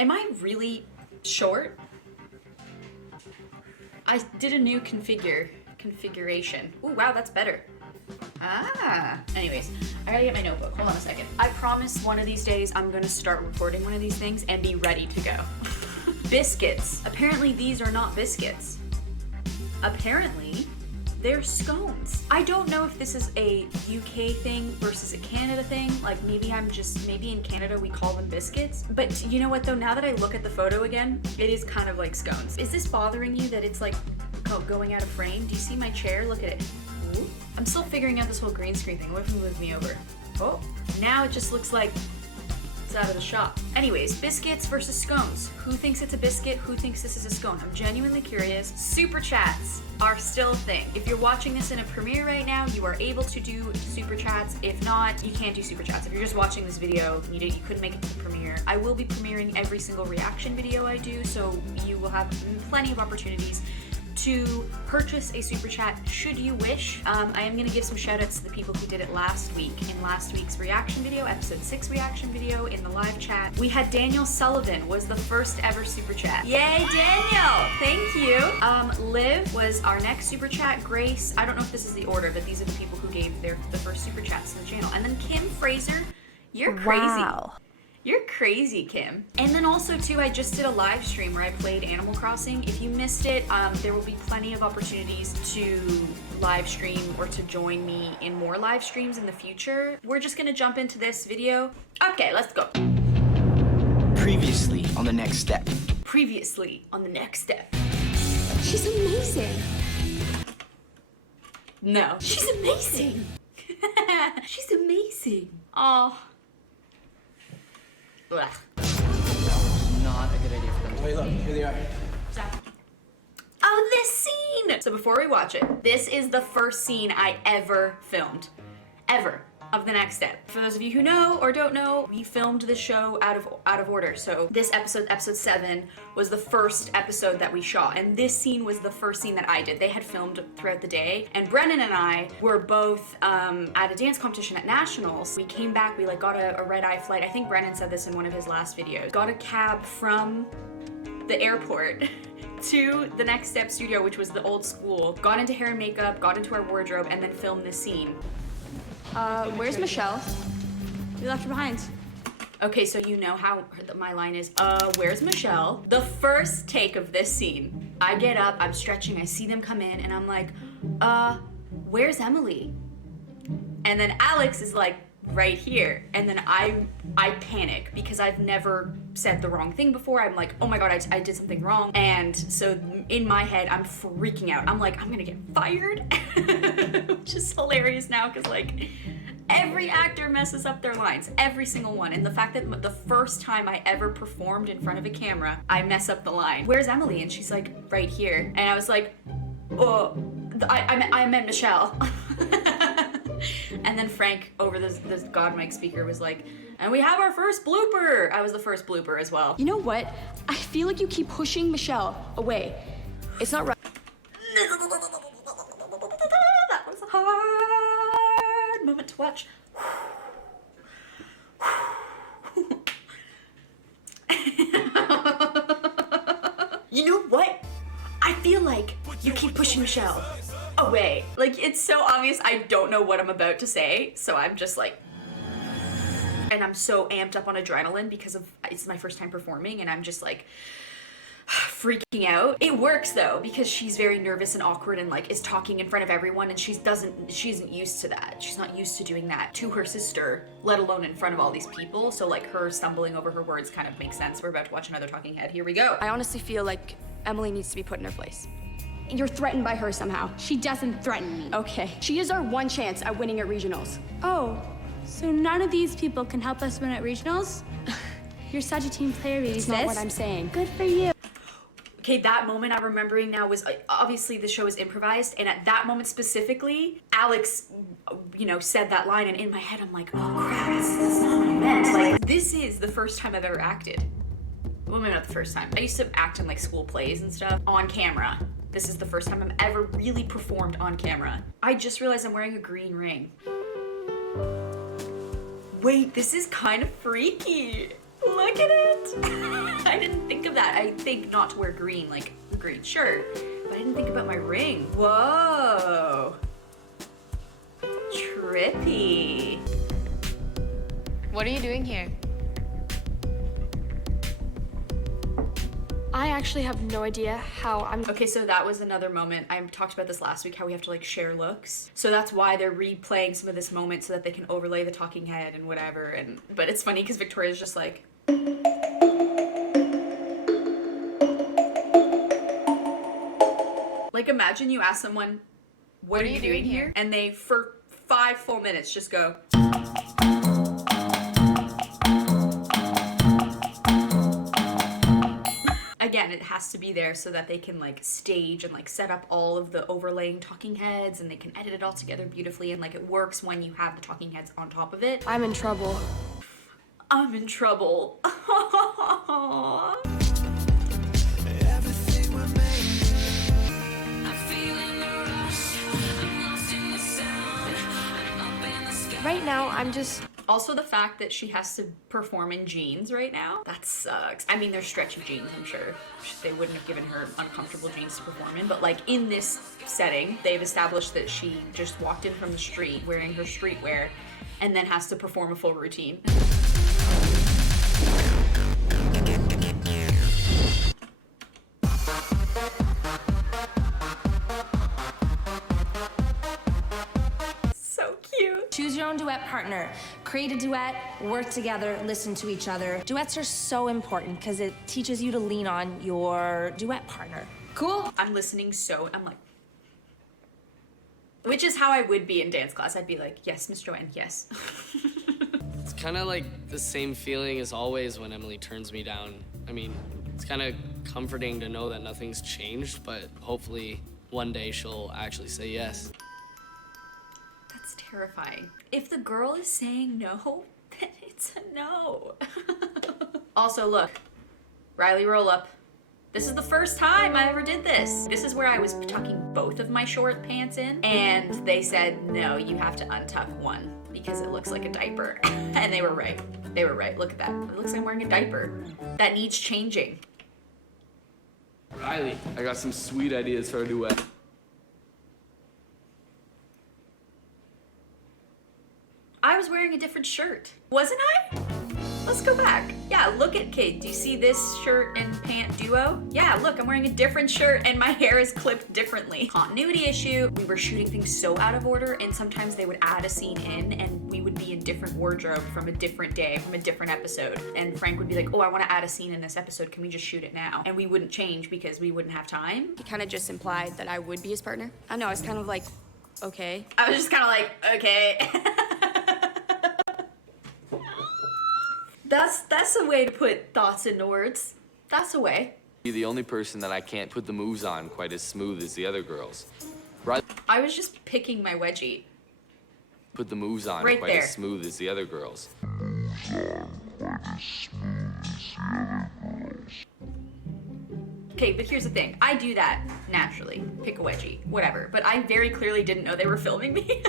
Am I really short? I did a new configuration. Ooh, wow, that's better. Ah. Anyways, I gotta get my notebook. Hold on a second. I promise one of these days I'm gonna start recording one of these things and be ready to go. Biscuits. Apparently these are not biscuits. Apparently they're scones. I don't know if this is a UK thing versus a Canada thing. Like maybe in Canada we call them biscuits. But you know what though, now that I look at the photo again, it is kind of like scones. Is this bothering you that it's like going out of frame? Do you see my chair? Look at it. Ooh. I'm still figuring out this whole green screen thing. What if you move me over? Oh, now it just looks like it's out of the shop. Anyways, biscuits versus scones. Who thinks it's a biscuit? Who thinks this is a scone? I'm genuinely curious. Super chats are still a thing. If you're watching this in a premiere right now, you are able to do super chats. If not, you can't do super chats. If you're just watching this video, you couldn't make it to the premiere. I will be premiering every single reaction video I do, so you will have plenty of opportunities to purchase a super chat should you wish. I am gonna give some shout outs to the people who did it last week. In last week's reaction video, episode 6 reaction video in the live chat, we had Daniel Sullivan was the first ever super chat. Yay, Daniel! Thank you. Liv was our next super chat. Grace, I don't know if this is the order, but these are the people who gave the first super chats to the channel. And then Kim Fraser, you're crazy. Wow. You're crazy, Kim. And then also too, I just did a live stream where I played Animal Crossing. If you missed it, there will be plenty of opportunities to live stream or to join me in more live streams in the future. We're just gonna jump into this video. Okay, let's go. Previously on the next step. Previously on the next step. She's amazing. No. She's amazing. She's amazing. Oh. Ugh. Not a good idea for them to Wait, look, here they are. Oh, this scene! So before we watch it, this is the first scene I ever filmed. Ever. Of the next step. For those of you who know or don't know, we filmed the show out of order. So this episode 7, was the first episode that we shot, and this scene was the first scene that I did. They had filmed throughout the day, and Brennan and I were both at a dance competition at Nationals. We came back, we got a red-eye flight. I think Brennan said this in one of his last videos. Got a cab from the airport to the Next Step studio, which was the old school. Got into hair and makeup, got into our wardrobe, and then filmed this scene. Where's Michelle? We left her behind. Okay, so you know how my line is, where's Michelle? The first take of this scene, I get up, I'm stretching, I see them come in, and I'm like, where's Emily? And then Alex is like, right here. And then I panic because I've never said the wrong thing before. I'm like, oh my God, I did something wrong. And so in my head, I'm freaking out. I'm like, I'm gonna get fired, which is hilarious now because like every actor messes up their lines, every single one. And the fact that the first time I ever performed in front of a camera, I mess up the line. Where's Emily? And she's like, right here. And I was like, oh, I meant Michelle. And then Frank over this God mic speaker was like, and we have our first blooper. I was the first blooper as well. You know what? I feel like you keep pushing Michelle away. It's not right. That was a hard moment to watch. You know what? I feel like you keep pushing Michelle away. Like, it's so obvious I don't know what I'm about to say, so I'm just like, and I'm so amped up on adrenaline because it's my first time performing, and I'm just like freaking out. It works though, because she's very nervous and awkward and like is talking in front of everyone, and she isn't used to that. She's not used to doing that to her sister, let alone in front of all these people. So like her stumbling over her words kind of makes sense. We're about to watch another talking head. Here we go. I honestly feel like Emily needs to be put in her place. You're threatened by her somehow. She doesn't threaten me. Okay. She is our one chance at winning at regionals. Oh, so none of these people can help us win at regionals? You're such a team player, That's not what I'm saying. Good for you. Okay, that moment I'm remembering now was, obviously the show is improvised, and at that moment specifically, Alex, said that line, and in my head I'm like, oh crap, this is not what I meant. Like, this is the first time I've ever acted. Well, maybe not the first time. I used to act in like school plays and stuff on camera. This is the first time I've ever really performed on camera. I just realized I'm wearing a green ring. Wait, this is kind of freaky. Look Look at it. I didn't think of that. I think not to wear green, like a green shirt, but I didn't think about my ring. Whoa. Trippy. What are you doing here? I actually have no idea how I'm. Okay, so that was another moment. I talked about this last week, how we have to like share looks. So that's why they're replaying some of this moment so that they can overlay the talking head and whatever. But it's funny because Victoria's just like, like imagine you ask someone, what are you doing here? And they, for 5 full minutes, just go. Again, it has to be there so that they can like stage and like set up all of the overlaying talking heads, and they can edit it all together beautifully, and like it works when you have the talking heads on top of it. I'm in trouble. I'm in trouble. Right now, I'm just. Also, the fact that she has to perform in jeans right now, that sucks. I mean, they're stretchy jeans, I'm sure. They wouldn't have given her uncomfortable jeans to perform in, but like in this setting, they've established that she just walked in from the street wearing her streetwear and then has to perform a full routine. Choose your own duet partner. Create a duet, work together, listen to each other. Duets are so important because it teaches you to lean on your duet partner. Cool? I'm listening I'm like, which is how I would be in dance class. I'd be like, yes, Miss Joanne, yes. It's kind of like the same feeling as always when Emily turns me down. I mean, it's kind of comforting to know that nothing's changed, but hopefully one day she'll actually say yes. That's terrifying. If the girl is saying no, then it's a no. Also, look, Riley, roll up. This is the first time I ever did this. This is where I was tucking both of my short pants in, and they said, no, you have to untuck one because it looks like a diaper. And they were right. They were right. Look at that. It looks like I'm wearing a diaper. That needs changing. Riley, I got some sweet ideas for a duet. I was wearing a different shirt. Wasn't I? Let's go back. Yeah, look at Kate. Do you see this shirt and pant duo? Yeah, look, I'm wearing a different shirt and my hair is clipped differently. Continuity issue. We were shooting things so out of order, and sometimes they would add a scene in and we would be in different wardrobe from a different day, from a different episode. And Frank would be like, oh, I want to add a scene in this episode. Can we just shoot it now? And we wouldn't change because we wouldn't have time. He kind of just implied that I would be his partner. I know, I was kind of like, okay. I was just kind of like, okay. That's a way to put thoughts into words. That's a way. You're the only person that I can't put the moves on quite as smooth as the other girls. I was just picking my wedgie. Put the moves on right quite there. as smooth as the other girls. Okay, but here's the thing. I do that naturally. Pick a wedgie, whatever. But I very clearly didn't know they were filming me.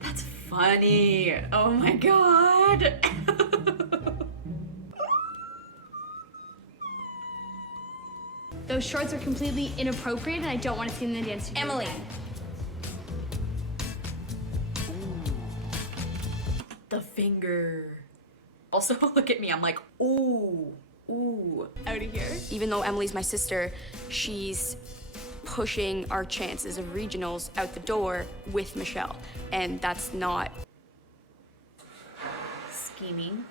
That's funny. Oh my god. Those shorts are completely inappropriate, and I don't want to see them in the dance studio. Emily. The finger. Also, look at me. I'm like, ooh, ooh. Out of here. Even though Emily's my sister, she's pushing our chances of regionals out the door with Michelle, and that's not Scheming.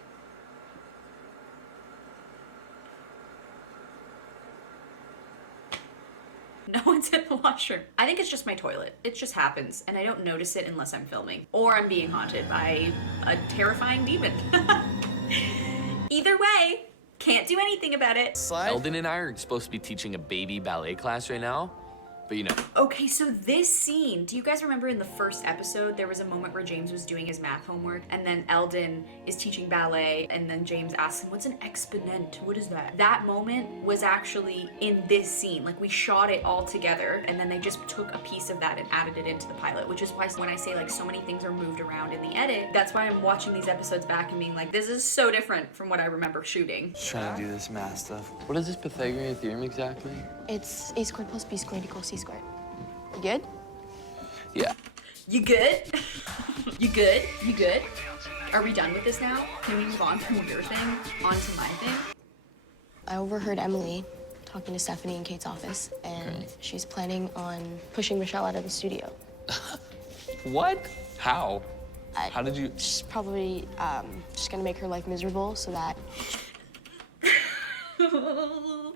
No one's in the washroom. I think it's just my toilet. It just happens, and I don't notice it unless I'm filming. Or I'm being haunted by a terrifying demon. Either way, can't do anything about it. Eldon and I are supposed to be teaching a baby ballet class right now. But you know. Okay, so this scene, do you guys remember in the first episode, there was a moment where James was doing his math homework, and then Eldon is teaching ballet, and then James asks him, what's an exponent? What is that? That moment was actually in this scene. Like, we shot it all together, and then they just took a piece of that and added it into the pilot, which is why when I say, like, so many things are moved around in the edit, that's why I'm watching these episodes back and being like, this is so different from what I remember shooting. Just trying to do this math stuff. What is this Pythagorean theorem exactly? It's a squared plus b squared equals c squared. You good? Yeah. You good? You good? You good? Are we done with this now? Can we move on from your thing onto my thing? I overheard Emily talking to Stephanie in Kate's office, and she's planning on pushing Michelle out of the studio. What? How? How did you? She's probably just gonna make her life miserable so that.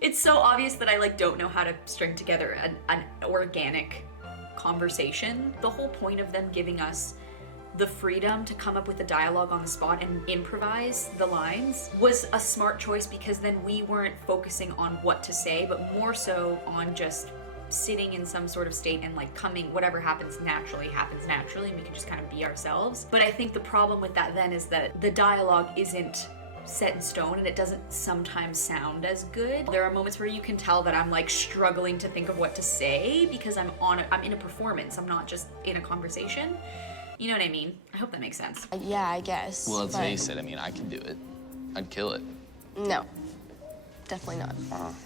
It's so obvious that I like don't know how to string together an organic conversation. The whole point of them giving us the freedom to come up with the dialogue on the spot and improvise the lines was a smart choice, because then we weren't focusing on what to say, but more so on just sitting in some sort of state and like whatever happens naturally, and we can just kind of be ourselves. But I think the problem with that then is that the dialogue isn't set in stone, and it doesn't sometimes sound as good. There are moments where you can tell that I'm like struggling to think of what to say because I'm in a performance. I'm not just in a conversation. You know what I mean? I hope that makes sense. Yeah, I guess. Well, let's face it. I mean, I can do it. I'd kill it. No, definitely not.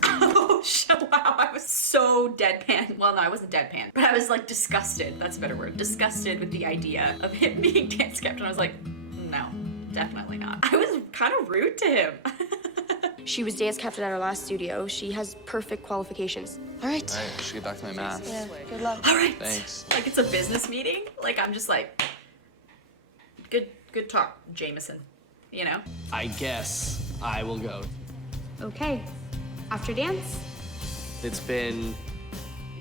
Oh, wow, I was so deadpan. Well, no, I wasn't deadpan, but I was like disgusted. That's a better word. Disgusted with the idea of him being dance captain. I was like, no, definitely not. I was kind of rude to him. She was dance captain at our last studio. She has perfect qualifications. All right. All right, I should get back to my math. Yeah, good luck. All right. Thanks. Like it's a business meeting. Like I'm just like, good talk, Jameson. You know? I guess I will go. Okay. After dance? It's been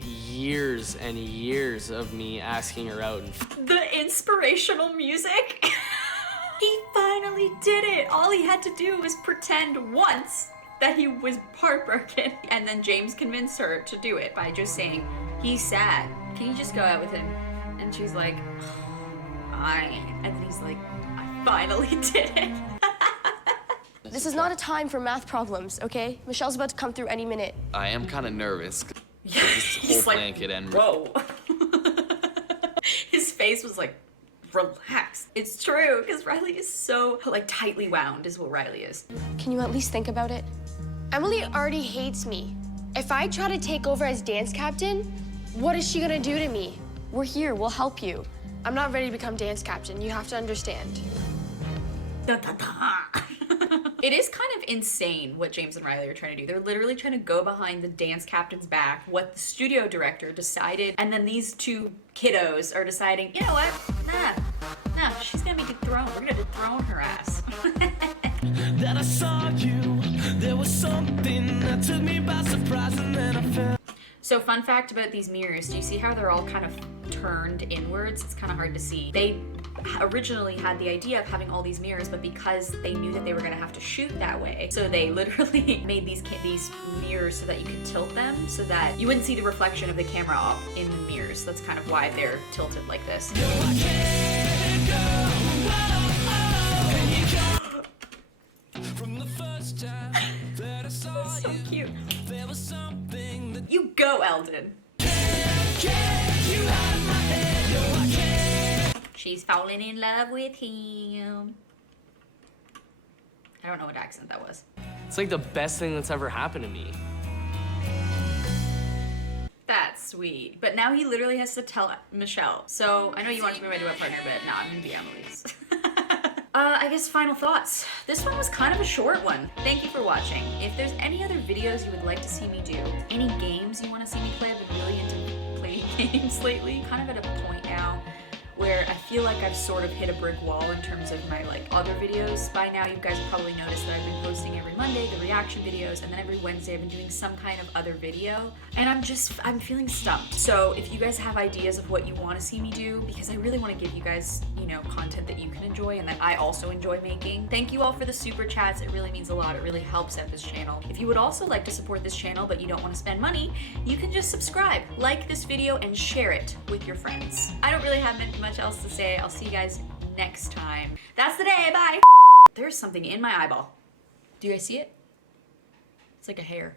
years and years of me asking her out, and The inspirational music. He finally did it. All he had to do was pretend once that he was heartbroken, and then James convinced her to do it by just saying, he's sad. Can you just go out with him? And she's like, fine. And then he's like, I finally did it. This is not a time for math problems, okay? Michelle's about to come through any minute. I am kind of nervous. Yeah, This whole he's plan like, could end. whoa. His face was like, relax. It's true, because Riley is so like tightly wound is what Riley is. Can you at least think about it? Emily already hates me. If I try to take over as dance captain, what is she gonna do to me? We're here, we'll help you. I'm not ready to become dance captain. You have to understand. Da, da, da. It is kind of insane what James and Riley are trying to do. They're literally trying to go behind the dance captain's back, what the studio director decided, and then these two kiddos are deciding, you know what? Nah, she's gonna be dethroned. We're gonna dethrone her ass. That I saw you, there was something that took me by surprise, and then I felt. So fun fact about these mirrors, do you see how they're all kind of turned inwards? It's kind of hard to see. They originally had the idea of having all these mirrors, but because they knew that they were gonna have to shoot that way, so they literally made these mirrors so that you could tilt them so that you wouldn't see the reflection of the camera up in the mirrors. That's kind of why they're tilted like this. So cute. You go, Eldon. She's falling in love with him. I don't know what accent that was. it's like the best thing that's ever happened to me. That's sweet. But now he literally has to tell Michelle. So I know you want to be my duet partner, but nah, I'm gonna be Emily's. I guess final thoughts. This one was kind of a short one. Thank you for watching. If there's any other videos you would like to see me do, any games you want to see me play, I've been really into playing games lately. Kind of at a point now where I feel like I've sort of hit a brick wall in terms of my like other videos. By now you guys have probably noticed that I've been posting every Monday the reaction videos, and then every Wednesday I've been doing some kind of other video, and I'm feeling stumped. So if you guys have ideas of what you want to see me do, because I really want to give you guys, you know, content that you can enjoy and that I also enjoy making. Thank you all for the super chats. It really means a lot. It really helps out this channel. If you would also like to support this channel but you don't want to spend money, you can just subscribe, like this video, and share it with your friends. I don't really have much else to say. I'll see you guys next time. That's the day. Bye. There's something in my eyeball. Do you guys see it? It's like a hair.